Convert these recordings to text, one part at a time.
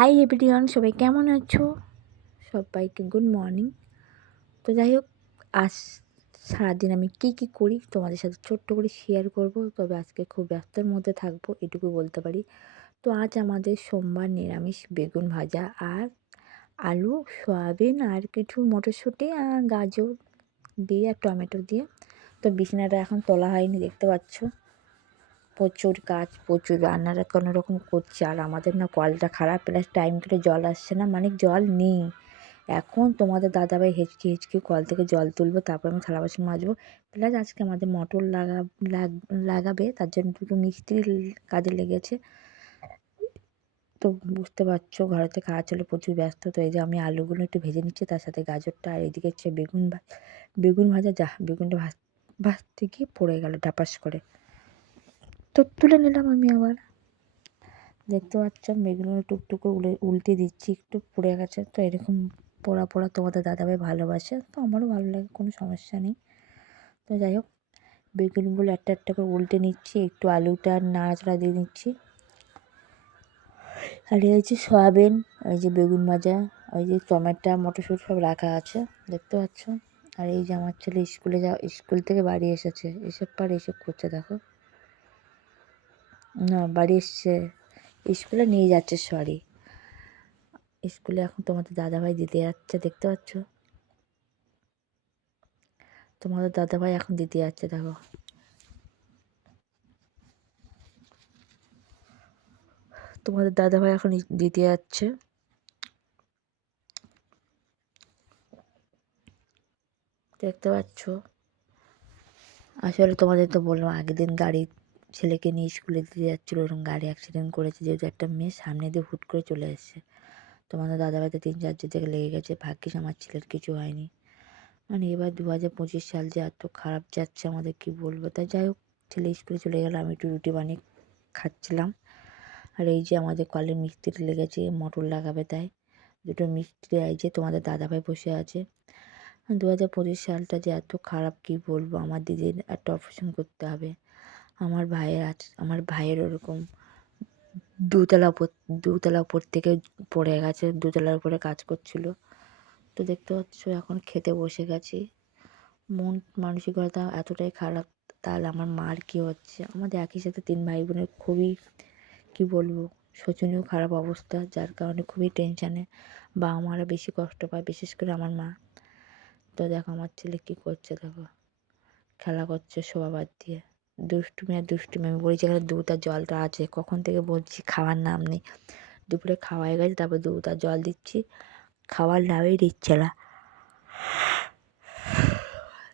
Hi everyone সবাই কেমন আছো? সবাইকে গুড মর্নিং তো যাই হোক, আজ সারাদিন আমি কী কী করি তোমাদের সাথে ছোট্ট করে শেয়ার করব, তবে আজকে খুব ব্যস্তর মধ্যে থাকব, এটুকু বলতে পারি। তো আজ আমাদের সোমবার নিরামিষ বেগুন ভাজা আর আলু, সয়াবিন আর কিছু মটরশুঁটি আর গাজর দিয়ে আর টমেটো দিয়ে। তো বিছানাটা এখন তোলা হয়নি, দেখতে পাচ্ছ। প্রচুর কাজ, প্রচুর রান্নাটা কোনো রকম করছে। আর আমাদের না কলটা খারাপ, প্লাস টাইম করে জল আসছে না মানে জল নেই। এখন তোমাদের দাদাভাই হেঁচকি হেঁচকি কল থেকে জল তুলবো, তারপর আমি থালা বাসন মাজবো। প্লাস আজকে আমাদের মোটর লাগা লাগাবে, তার জন্য দুটো মিস্ত্রি কাজে লেগেছে। তো বুঝতে পারছ, ঘরেতে কাজ হলে প্রচুর ব্যস্ত। তো এই যে আমি আলুগুলো একটু ভেজে নিচ্ছি, তার সাথে গাজরটা, আর এদিকে হচ্ছে বেগুন বেগুন ভাজা, যা, বেগুনটা ভাজ, ভাজতে গিয়ে পড়ে গেল ডাপাস করে। তো তুলে নিলাম আমি আবার। দেখতে পাচ্ছ মেঘগুলো টুকটুক উলে, উল্টে দিচ্ছি, একটু পড়ে গেছে। তো এরকম পোড়া পোড়া তোমাদের দাদাভাই ভালোবাসে, তো আমারও ভালো লাগে, কোনো সমস্যা নেই। তো যাই হোক, বেগুনগুলো একটা একটা করে উল্টে নিচ্ছি, একটু আলুটা নাড়াচাড়া দিয়ে নিচ্ছি। আর এই হচ্ছে সয়াবিন ওই যে বেগুন ভাজা ওই যে টমেটো, মটরশুঁটি সব রাখা আছে, দেখতে পাচ্ছ। আর এই যে আমার ছেলে স্কুলে যা স্কুল থেকে বাড়ি এসেছে, এসব পার এসব করছে, দেখো। না, বাড়ি এসছে। স্কুলে নিয়ে যাচ্ছে সরি স্কুলে এখন তোমাদের দাদাভাই দিতে যাচ্ছে, দেখতে পাচ্ছ? তোমাদের দাদাভাই এখন দিতে যাচ্ছে, দেখো। তোমাদের দাদাভাই এখন দিতে যাচ্ছে। দেখতে পাচ্ছ? আসলে তোমাদের তো বললাম, আগের দিন গাড়ি ছেলেকে নিয়ে স্কুলে দিতে যাচ্ছিল ওরকম গাড়ি অ্যাক্সিডেন্ট করেছে, যেহেতু একটা মেয়ে সামনে দিয়ে হুট করে চলে এসছে। তোমাদের দাদাভাইতে তিন চার থেকে লেগে গেছে, ভাগ্যিস আমার ছেলের কিছু হয়নি। মানে এবার দু হাজার পঁচিশ সাল যে এত খারাপ যাচ্ছে আমাদের, কি বলব? তাই যাই হোক, ছেলে স্কুলে চলে গেলে, আমি একটু রুটি বানিয়ে খাচ্ছিলাম। আর এই যে আমাদের কলের মিস্ত্রি লেগেছে, মোটর লাগাবে তাই। দুটো মিস্ত্রি যে তোমাদের দাদাভাই বসে আছে। দু হাজার পঁচিশ সালটা যে এত খারাপ, কি বলব? আমার দিদির একটা অপারেশন করতে হবে। আমার ভাইয়ের আছে আমার ভাইয়ের ওরকম দুতলা উপর দুতলা উপর থেকে পড়ে গেছে, দুতলার উপরে কাজ করছিল। তো দেখতে পাচ্ছ, এখন খেতে বসে গেছি। মন মানসিকতা এতটাই খারাপ, তাহলে আমার মার কী হচ্ছে? আমাদের একই সাথে তিন ভাই বোনের খুবই, কী বলব, শোচনীয় খারাপ অবস্থা, যার কারণে খুবই টেনশানে, বা আমারা বেশি কষ্ট পায়, বিশেষ করে আমার মা। তো দেখো, আমার ছেলে কী করছে, দেখো। খেলা করছে শোভা বাদ দিয়ে। দুষ্টুমি আর দুষ্টুমি। আমি বলি যেখানে দুধ আর জলটা আছে। কখন থেকে বলছি খাওয়ার নাম নেই। দুপুরে খাওয়া হয়ে গেছে, তারপর দুধ আর জল দিচ্ছি। খাওয়ার নামই দিচ্ছে না।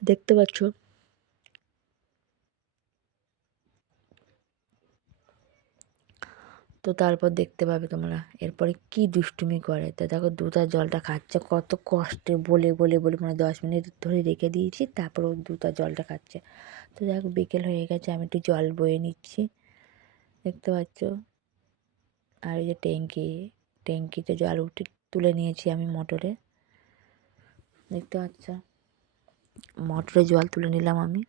দেখতে পাচ্ছ? তো তারপর দেখতে পাবে তোমরা। এরপরে কি দুষ্টুমি করে। তা দেখো দুধ জলটা খাচ্ছে। কত কষ্টে বলে বলে বলে মানে দশ মিনিট ধরে রেখে দিয়েছি, তারপর ও দুধ জলটা খাচ্ছে। তো দেখো বিকেল হয়ে গেছে, আমি একটু জল বয়ে নিচ্ছি। দেখতে পাচ্ছ? আর এই যে ট্যাঙ্কি, ট্যাঙ্কিতে জল উঠে তুলে নিয়েছি আমি মোটরে। দেখতে পাচ্ছ? মোটরে জল তুলে নিলাম আমি।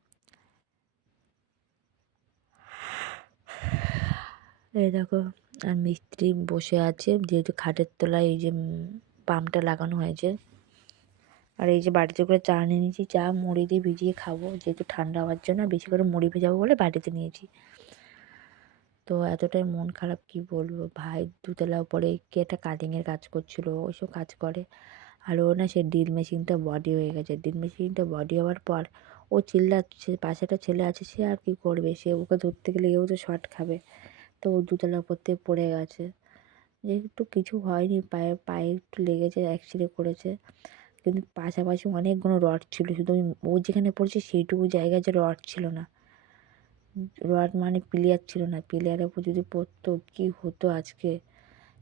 এই দেখো আর মিস্ত্রি বসে আছে, যেহেতু খাটের তলায় এই যে পাম্পটা লাগানো হয়েছে। আর এই যে বাড়িতে করে চা নিয়ে নিয়েছি, চা মুড়ি দিয়ে ভিজিয়ে খাব, যেহেতু ঠান্ডা হওয়ার জন্য বেশি করে মুড়ি ভেজাবো বলে বাড়িতে নিয়েছি। তো এতটাই মন খারাপ, কি বলব? ভাই দুতলা উপরে কে একটা কাটিংয়ের কাজ করছিল, ওইসব কাজ করে। আর ও না সে ড্রিল মেশিনটা বডি হয়ে গেছে। ড্রিল মেশিনটা বডি হওয়ার পর ও চিল্লাচ্ছে পাশে একটা ছেলে আছে, সে আর কি করবে? সে ওকে ধরতে গেলে এও তো শর্ট খাবে। তো দুতলার উপর থেকে পড়ে গেছে। যেহেতু কিছু হয়নি, পায়ে পায়ে একটু লেগেছে অ্যাক্সিডেন্ট করেছে। কিন্তু পাশাপাশি অনেকগুলো রড ছিল। শুধু ও যেখানে পড়েছে সেইটুকু জায়গায় যে রড ছিল না। রড মানে প্লেয়ার ছিল না। প্লেয়ারের উপর যদি পড়তো, কী হতো আজকে?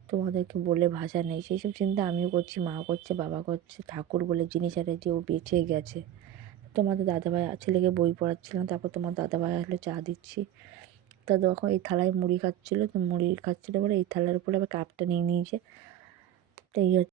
তোমাদেরকে বলে ভাষা নেই। সেই সব চিন্তা আমিও করছি, মা করছে, বাবা করছে, ঠাকুর বলে জিনিস আছে যে ও বেঁচে গেছে। তোমাদের দাদাভাই ছেলেকে বই পড়াচ্ছিলাম তারপর তোমার দাদাভাই আসলে চা দিচ্ছি। তা তখন এই থালায় মুড়ি খাচ্ছিলো, তো মুড়ি খাচ্ছিলো বলে এই থালার উপরে আবার কাপটা নিয়ে নিয়েছে। তো এই